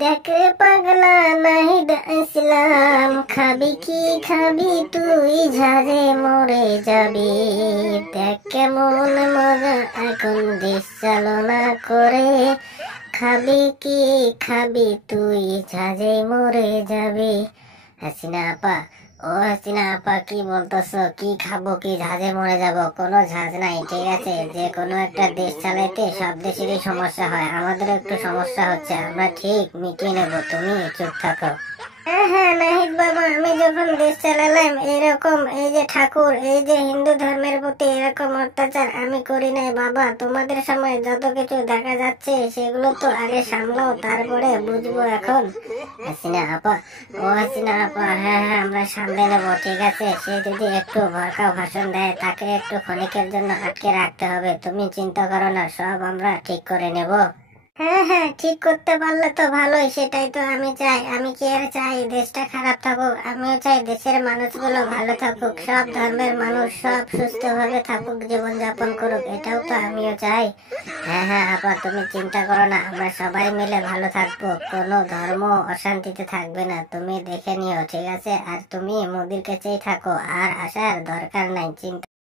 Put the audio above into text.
দেখ রে পাগলা নাহিদ ইসলাম, খাবি কি খাবি তুই ঝাঁঝে মরে যাবি। দেখ কেমন মজা এখন দেশ চালনা করে, খাবি কি খাবি তুই ঝাঁঝে মরে যাবি। হাসিনা আপা, ও হাসিনা আপা, কি বলতেছো? কি খাবো, কি ঝাঁঝে মরে যাব? কোনো ঝাঁঝ নাই, ঠিক আছে? যে কোনো একটা দেশ চালাইতে সব দেশেরই সমস্যা হয়, আমাদের একটু সমস্যা হচ্ছে, আমরা ঠিক মিটিয়ে নেবো, তুমি চুপ থাকো। হ্যাঁ হ্যাঁ নাহিদ বাবা, আমি যখন দেশ চালালাম এরকম এই যে ঠাকুর, এই যে হিন্দু ধর্মের প্রতি এরকম অত্যাচার আমি করি নাই বাবা। তোমাদের সময় যত কিছু দেখা যাচ্ছে সেগুলো তো আগে সামলাও, তারপরে বুঝবো। এখন হাসিনা আপা, ও হাসিনা আপা, হ্যাঁ হ্যাঁ আমরা সামলে নেবো, ঠিক আছে? সে যদি একটু ভরকা ভাষণ দেয় তাকে একটু ক্ষণিকের জন্য আটকে রাখতে হবে, তুমি চিন্তা করো না, সব আমরা ঠিক করে নেব। হ্যাঁ হ্যাঁ, ঠিক করতে পারলে তো ভালোই, সেটাই তো আমি চাই। আমি কি আর চাই দেশটা খারাপ থাকুক? আমিও চাই দেশের মানুষগুলো ভালো থাকুক, সব ধর্মের মানুষ সব সুস্থভাবে থাকুক, জীবনযাপন করুক, এটাও তো আমিও চাই। হ্যাঁ হ্যাঁ আপা, তুমি চিন্তা করো না, আমরা সবাই মিলে ভালো থাকবো, কোনো ধর্ম অশান্তিতে থাকবে না, তুমি দেখে নিও, ঠিক আছে? আর তুমি মোদির কাছেই থাকো, আর আসার দরকার নাই, চিন্তা